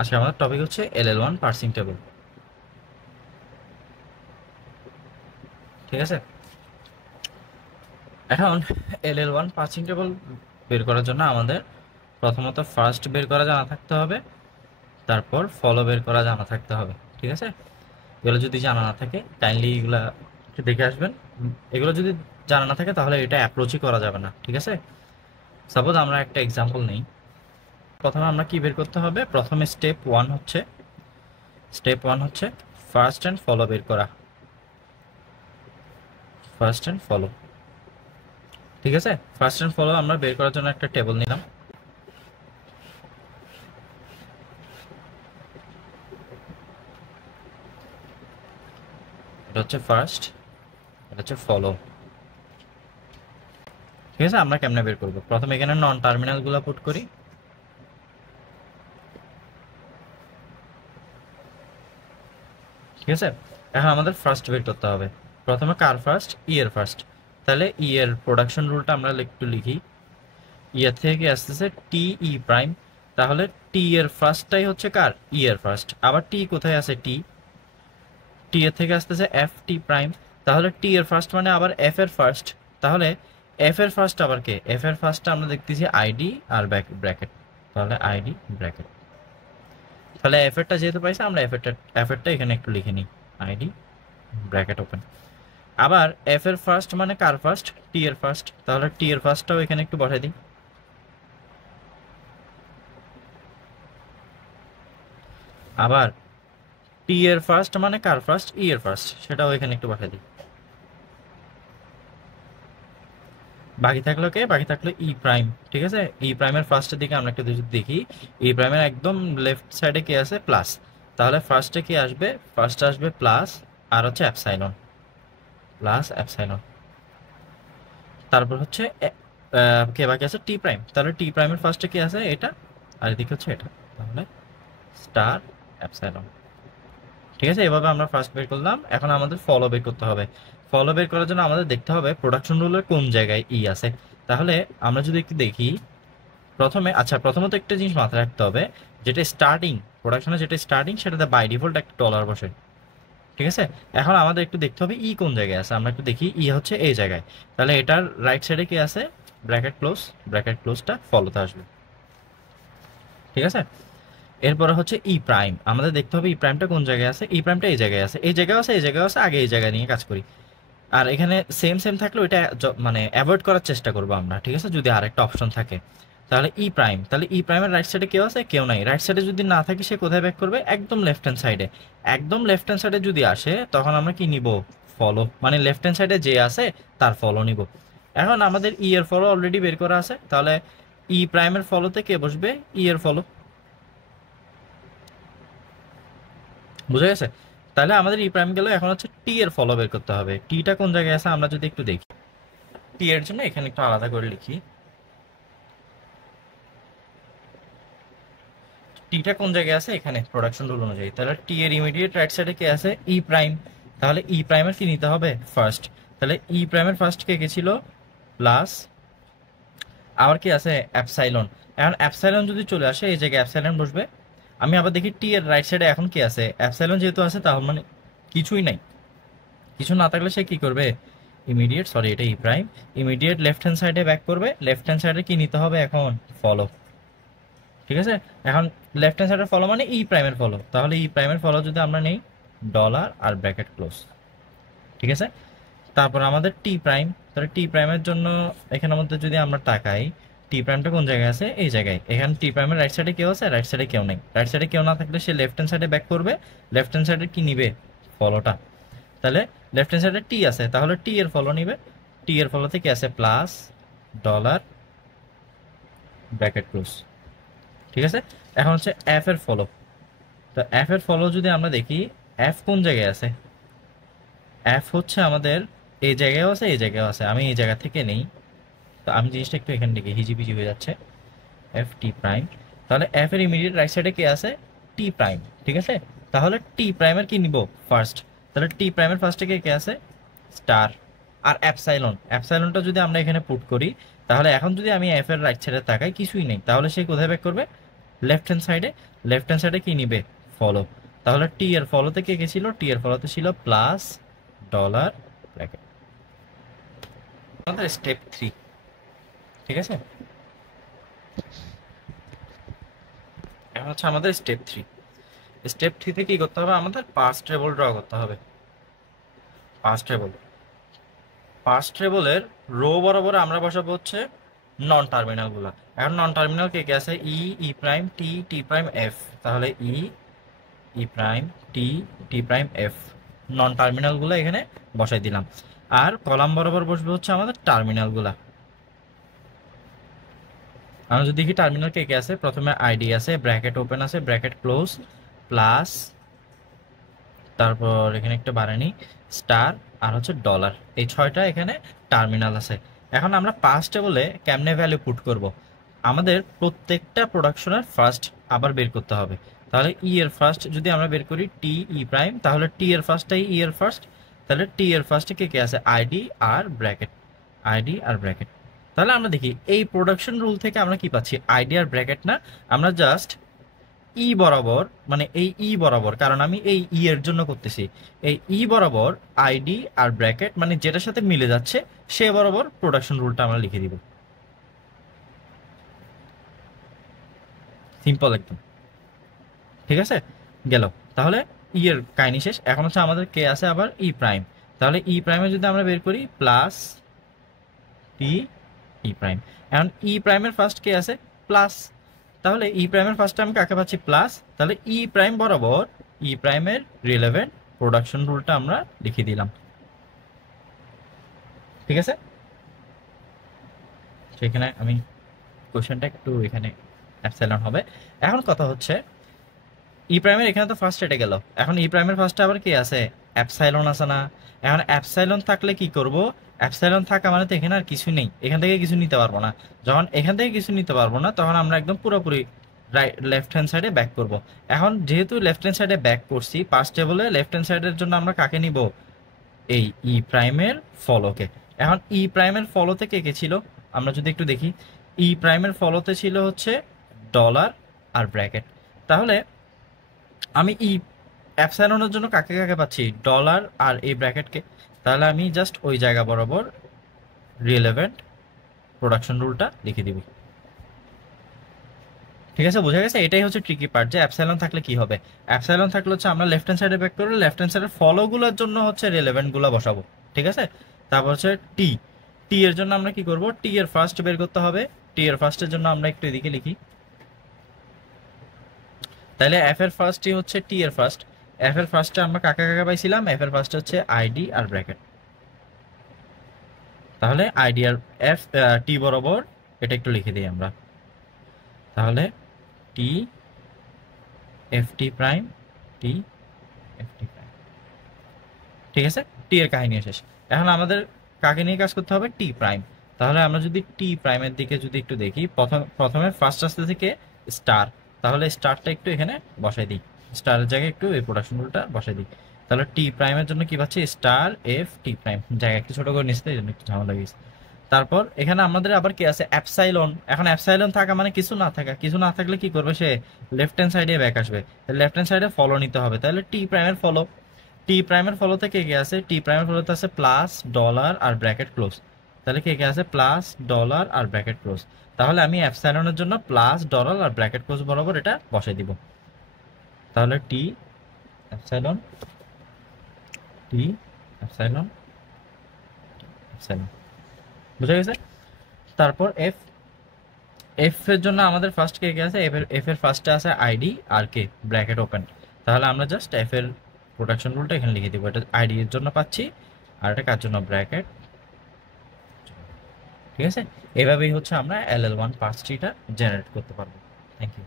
আজকে আমাদের টপিক হচ্ছে LL1 পার্সিং টেবল। ঠিক আছে, এখন LL1 পার্সিং টেবল বের করার জন্য আমাদের প্রথমত ফার্স্ট বের করা জানা থাকতে হবে, তারপর ফলো বের করা জানা থাকতে হবে। ঠিক আছে, এগুলো যদি জানা না থাকে কাইন্ডলি এগুলা একটু দেখে আসবেন। এগুলো যদি জানা না থাকে তাহলে এটা অ্যাপ্রোচই করা যাবে না। ঠিক আছে, সাপোজ আমরা একটা এক্সাম্পল নেই। প্রথমে আমরা কি বের করতে হবে, প্রথমে স্টেপ ওয়ান হচ্ছে ফার্স্ট অ্যান্ড ফলো বের করা। ফার্স্ট অ্যান্ড ফলো, ঠিক আছে, ফার্স্ট অ্যান্ড ফলো আমরা বের করার জন্য একটা টেবল নিলাম। এটা হচ্ছে ফার্স্ট, এটা হচ্ছে ফলো। ঠিক আছে, আমরা কেমনে বের করবো, প্রথমে এখানে নন টার্মিনাল গুলা পুট করি। ঠিক আছে, এখন আমাদের ফার্স্ট বের করতে হবে। প্রথমে কার ফার্স্ট, ই এর ফার্স্ট। তাহলে ই এর প্রোডাকশন রুলটা আমরা একটু লিখি। ই এর থেকে আসতেছে টি ই প্রাইম, তাহলে টি এর ফার্স্টটাই হচ্ছে কার, ই এর ফার্স্ট। আবার টি কোথায় আছে, টি টি এর থেকে আসতেছে এফ টি প্রাইম, তাহলে টি এর ফার্স্ট মানে আবার এফ এর ফার্স্ট। তাহলে এফ এর ফার্স্ট আবার কে, এফ এর ফার্স্টটা আমরা দেখতেছি আইডি আর ব্র্যাকেট, তাহলে আইডি ব্র্যাকেট। তাহলে এফ এরটা যেহেতু পাইছে আমরা এফ এরটা এখানে একটু লিখে নিই, আইডি ব্র্যাকেট ওপেন। আবার এফ এর ফার্স্ট মানে কার ফার্স্ট, টি এর ফার্স্ট, তাহলে টি এর ফার্স্টটাও এখানে একটু বসাই দিই। আবার টি এর ফার্স্ট মানে কার ফার্স্ট, ই এর ফার্স্ট, সেটাও এখানে একটু বসাই দিই। বাকি থাকলো ই প্রাইম। ঠিক আছে, ই প্রাইমের ফার্স্টের দিকে আমরা একটু যদি দেখি, ই প্রাইমের একদম লেফট সাইডে কি আছে, প্লাস। তাহলে ফার্স্টে কি আসবে, ফার্স্টে আসবে প্লাস আর হচ্ছে অ্যাপসাইলন, প্লাস অ্যাপসাইলন। তারপর হচ্ছে কে বাকি আছে, টি প্রাইম। তাহলে টি প্রাইমের ফার্স্টে কি আছে, এটা, আর এদিকে হচ্ছে এটা, তাহলে স্টার অ্যাপসাইলন। ঠিক আছে, এভাবে আমরা ফার্স্ট বের করলাম। এখন আমাদের ফলো বের করতে হবে। ফলো বের করার জন্য আমাদের দেখতে হবে প্রোডাকশন রুলের কোন জায়গায় ই আছে। তাহলে আমরা যদি একটু দেখি, প্রথমত একটা জিনিস মাথায় রাখতে হবে, যেটা স্টার্টিং, প্রোডাকশনে যেটা স্টার্টিং সেটাতে বাই ডিফল্ট একটা ডলার বসে। ঠিক আছে, এখন আমাদের একটু দেখতে হবে ই কোন জায়গায় আছে। আমরা একটু দেখি, ই হচ্ছে এই জায়গায়। তাহলে এটার রাইট সাইডে কি আছে, ব্র্যাকেট ক্লোজ, ব্র্যাকেট ক্লোজটা ফলোতে আসবে। ঠিক আছে, এরপরে হচ্ছে ই প্রাইম, আমাদের দেখতে হবে ই প্রাইমটা কোন জায়গায় আছে। ই প্রাইমটা এই জায়গায় আছে, এই জায়গায় আছে, এই জায়গায় আছে, আগে এই জায়গায় নিয়ে কাজ করি। আর এখানে সেম সেম থাকলে ওইটা মানে অ্যাভয়েড করার চেষ্টা করবো আমরা। ঠিক আছে, যদি আরেকটা অপশন থাকে। তাহলে ই প্রাইম, তাহলে ই প্রাইমের রাইট সাইডে কেউ আছে, কেউ নাই। রাইট সাইডে যদি না থাকে সে কোথায় ব্যাক করবে, একদম লেফট হ্যান্ড সাইডে। একদম লেফট হ্যান্ড সাইডে যদি আসে তখন আমরা কি নিব, ফলো, মানে লেফট হ্যান্ড সাইডে যে আছে তার ফলো নিব। এখন আমাদের ই এর ফলো অলরেডি বের করা আছে, তাহলে ই প্রাইমের ফলোতে কে বসবে, ই এর ফলো। বুঝা গেছে, তাহলে আমাদের ই প্রাইম গেল। এখন হচ্ছে টি এর ফলো বের করতে হবে। টিটা কোন জায়গায় আছে আমরা যদি একটু দেখি, টি এর জন্য এখানে একটু আলাদা করে লিখি, টিটা কোন জায়গায় আছে, এখানে প্রোডাকশন রুল অনুযায়ী। তাহলে টি এর ইমিডিয়েট রাইট সাইডে কে আছে, ই প্রাইম। তাহলে ই প্রাইমের কি নিতে হবে, ফার্স্ট। তাহলে ই প্রাইমের ফার্স্ট কে ছিল, প্লাস, আবার কি আছে, অ্যাপসাইলন। এখন অ্যাপসাইলন যদি চলে আসে এই জায়গায় অ্যাপসাইলন বসবে। আমি আবার দেখি টি এর রাইট সাইডে এখন কি আছে, অ্যাপসাইলন যেহেতু আছে তাহলে মানে কিছুই নাই। কিছু না থাকলে সে কি করবে, এটা ই প্রাইম, ইমিডিয়েট লেফট হ্যান্ড সাইডে ব্যাক করবে। লেফট হ্যান্ড সাইডে কি নিতে হবে এখন, ফলো। ঠিক আছে, এখন লেফট হ্যান্ড সাইডের ফলো মানে ই প্রাইমের ফলো। তাহলে ই প্রাইমের ফলো যদি আমরা নেই, ডলার আর ব্র্যাকেট ক্লোজ। ঠিক আছে, তারপর আমাদের টি প্রাইম। তাহলে টি প্রাইমের জন্য এখানের মধ্যে যদি আমরা তাকাই, টি প্রাইমটা কোন জায়গায় আছে, এই জায়গায়। এখানে টি প্রাইমের রাইট সাইডে কেউ আছে, রাইট সাইডে কেউ নেই। রাইট সাইডে কেউ না থাকলে সে লেফট হ্যান্ড সাইডে ব্যাক করবে। লেফট হ্যান্ড সাইডে কি নিবে, ফলোটা। তাহলে লেফট হ্যান্ড সাইডে টি আছে, তাহলে টি এর ফলো নিবে। টি এর ফলোতে কি আছে, প্লাস, ডলার, ব্র্যাকেট ক্লোজ। ঠিক আছে, এখন হচ্ছে এফ এর ফলো। তো এফ এর ফলো যদি আমরা দেখি, এফ কোন জায়গায় আছে, এফ হচ্ছে আমাদের এই জায়গায়ও আছে, এই জায়গায়ও আছে। আমি এই জায়গা থেকে নেই, তো আমি জিনিসটা একটু এখান থেকে হিজিবিজি হয়ে যাচ্ছে, এফ টি প্রাইম। তাহলে এফ এর ইমিডিয়েট রাইট সাইডে কে আছে, টি প্রাইম। ঠিক আছে, তাহলে টি প্রাইমের কি নিব, ফার্স্ট। তাহলে টি প্রাইমের ফার্স্টে কে আছে, স্টার আর অ্যাপসাইলন। অ্যাপসাইলনটা যদি আমরা এখানে পুট করি, তাহলে এখন যদি আমি এফ এর রাইট সাইডে তাকাই কিছুই নেই, তাহলে সে কোথায় ব্যাক করবে, লেফট হ্যান্ড সাইডে কি নিবে, ফলো। তাহলে টি এর ফলোতে কে কে ছিল, টি এর ফলোতে ছিল প্লাস ডলার ব্র্যাকেট। আমাদের স্টেপ 3, ঠিক আছে। এখন হচ্ছে আমাদের স্টেপ 3তে কি করতে হবে, আমাদের পাস ট্রেবল ড্র করতে হবে। পাস ট্রেবলের রো বরাবর আমরা বসাবো হচ্ছে নন টার্মিনাল গুলা। এখন নন টার্মিনাল কে কে আছে, ই প্রাইম, টি প্রাইম, এফ। তাহলে ই প্রাইম, টি প্রাইম, এফ, নন টার্মিনাল গুলো এখানে বসাই দিলাম। আর কলাম বরাবর বসবে হচ্ছে আমাদের টার্মিনাল গুলা। আমরা যদি দেখি টার্মিনাল কে কে আছে, প্রথমে আইডি আছে, ব্র্যাকেট ওপেন আছে, ব্র্যাকেট ক্লোজ, প্লাস, তারপর এখানে একটা বাড়ানি স্টার, আর হচ্ছে ডলার, এই 6টা এখানে টার্মিনাল আছে। এখন আমরা পাস টেবলে কেমনে ভ্যালু পুট করব, আমাদের প্রত্যেকটা প্রোডাকশনের ফার্স্ট আবার বের করতে হবে। তাহলে ই এর ফার্স্ট যদি আমরা বের করি টি ই প্রাইম, তাহলে টি এর ফার্স্টটাই ই এর ফার্স্ট। তাহলে টি এর ফার্স্টে কে কে আছে, আইডি আর ব্র্যাকেট, আইডি আর ব্র্যাকেট। তাহলে আমরা দেখি এই প্রোডাকশন রুল থেকে আমরা কি পাচ্ছি, আইডি আর ব্র্যাকেট না, আমরা জাস্ট ই বরাবর, মানে এই ই বরাবর, কারণ আমি এই ই এর জন্য করতেছি, এই ই বরাবর আইডি আর ব্র্যাকেট মানে যেটার সাথে মিলে যাচ্ছে সে বরাবর প্রোডাকশন রুলটা আমরা লিখে দিব। সিম্পল একদম, ঠিক আছে, গেল। তাহলে ই এর কাহিনী শেষ। এখন হচ্ছে আমাদের কে আছে আবার ই প্রাইম। তাহলে ই প্রাইমে যদি আমরা বের করি প্লাস টি ই প্রাইম। এখন ই প্রাইমের ফার্স্ট কে আছে, প্লাস। তাহলে ই প্রাইমের ফার্স্টে আমি কাকে পাচ্ছি, প্লাস। তাহলে ই প্রাইম বরাবর ই প্রাইমের রিলেভেন্ট প্রোডাকশন রুলটা আমরা লিখে দিলাম, ঠিক আছে। সেখানে আমি কোশ্চেনটা একটু এখানে অ্যাপসাইলন হবে। এখন কথা হচ্ছে ই প্রাইমের এখানে তো ফার্স্ট এটে গেল, এখন ই প্রাইমের ফার্স্টে আবার কি আছে, অ্যাপসাইলন আছে না। এখন অ্যাপসাইলন থাকলে কি করব, অ্যাপসাইলন থাকা মানে তো এখানে আর কিছু নেই, এখান থেকে কিছু নিতে পারবো না। যখন এখান থেকে কিছু নিতে পারবো না তখন আমরা একদম পুরোপুরি লেফট হ্যান্ড সাইডে ব্যাক করব। এখন যেহেতু লেফট হ্যান্ড সাইডে ব্যাক করছি, পাস টেবলে লেফট হ্যান্ড সাইডের জন্য আমরা কাকে নিব, এই ই প্রাইমের ফলোকে। এখন ই প্রাইমের ফলোতে কে কে ছিল, আমরা যদি একটু দেখি, ই প্রাইমের ফলোতে ছিল হচ্ছে ডলার আর ব্র্যাকেট। তাহলে আমি ই অ্যাপসাইলনের জন্য কাকে কাকে পাচ্ছি, ডলার আর এই ব্র্যাকেটকে। তাহলে আমি জাস্ট ওই জায়গা বরাবর রিলেভেন্ট প্রোডাকশন রুলটা লিখে দিব, ঠিক আছে, বোঝা গেছে। এটাই হচ্ছে ট্রিকি পার্ট, যে অ্যাপসাইলন থাকলে কি হবে। অ্যাপসাইলন থাকলে হচ্ছে আমরা লেফট হ্যান্ড সাইডে ব্যাক করলে লেফট হ্যান্ড সাইডের ফলোগুলোর জন্য হচ্ছে রিলেভেন্ট গুলো বসাবো, ঠিক আছে। তারপর হচ্ছে টি, টি এর জন্য আমরা কি করব, টি এর ফার্স্ট বের করতে হবে। টি এর ফার্স্টের জন্য আমরা একটু এদিকে লিখি, তাহলে এফ এর ফার্স্টই হচ্ছে টি এর ফার্স্ট। এফ এর ফার্স্টে আমরা কাকে কাকে পাইছিলাম, এফ এর ফার্স্ট হচ্ছে আইডি আর ব্র্যাকেট। তাহলে আইডি আর এফ, টি বরাবর এটা একটু লিখে দিই আমরা। তাহলে T F T prime, T F T prime, ঠিক আছে। টি এর কাহিনী শেষ। এখন আমাদের কাকে নিয়ে কাজ করতে হবে, টি প্রাইম। তাহলে আমরা যদি টি প্রাইমের দিকে যদি একটু দেখি, প্রথমে ফার্স্ট রাস্তা থেকে স্টার, তাহলে স্টারটা একটু এখানে বসাই দিই, স্টারের জায়গায় একটু এই প্রোডাকশন রুলটা বসাই দিই। তাহলে টি প্রাইমের জন্য কি পাচ্ছি, স্টার এফ টি প্রাইম, জায়গা একটু ছোট করে নিচ্ছে এই জন্য একটু ঝামেলা গেছে। তারপর এখানে আমাদের আবার কি আছে, অ্যাপসাইলন। এখন অ্যাপসাইলন থাকা মানে কিছু না থাকা, কিছু না থাকলে কি করবে সে, লেফট হ্যান্ড সাইডে ব্যাক আসবে। লেফট হ্যান্ড সাইডে ফলো নিতে হবে, তাহলে টি প্রাইমের ফলো। টি প্রাইমের ফলোতে কে কে আছে, টি প্রাইমের ফলোতে আছে প্লাস ডলার আর ব্র্যাকেট ক্লোজ। তাহলে কে কে আছে, প্লাস ডলার আর ব্র্যাকেট ক্লোজ। তাহলে আমি অ্যাপসাইলনের জন্য প্লাস ডলার আর ব্র্যাকেট ক্লোজ বরাবর এটা বসাই দিব। তাহলে টি অ্যাপসাইলন, টি অ্যাপসাইলন, অ্যাপসাইলন, বুঝা গেছে। তারপর এফ, এফ এর জন্য আমাদের ফার্স্ট কে কে আছে, এফ এর ফার্স্টে আছে আইডি আর কে ব্র্যাকেট ওপেন। তাহলে আমরা জাস্ট এফ এর প্রোডাকশন রুলটা এখানে লিখে দিব, এটা আইডি এর জন্য পাচ্ছি আর এটা কার জন্য, ব্র্যাকেট, ঠিক আছে। এভাবেই হচ্ছে আমরা LL1 পার্স ট্রিটা জেনারেট করতে পারবো। Thank you.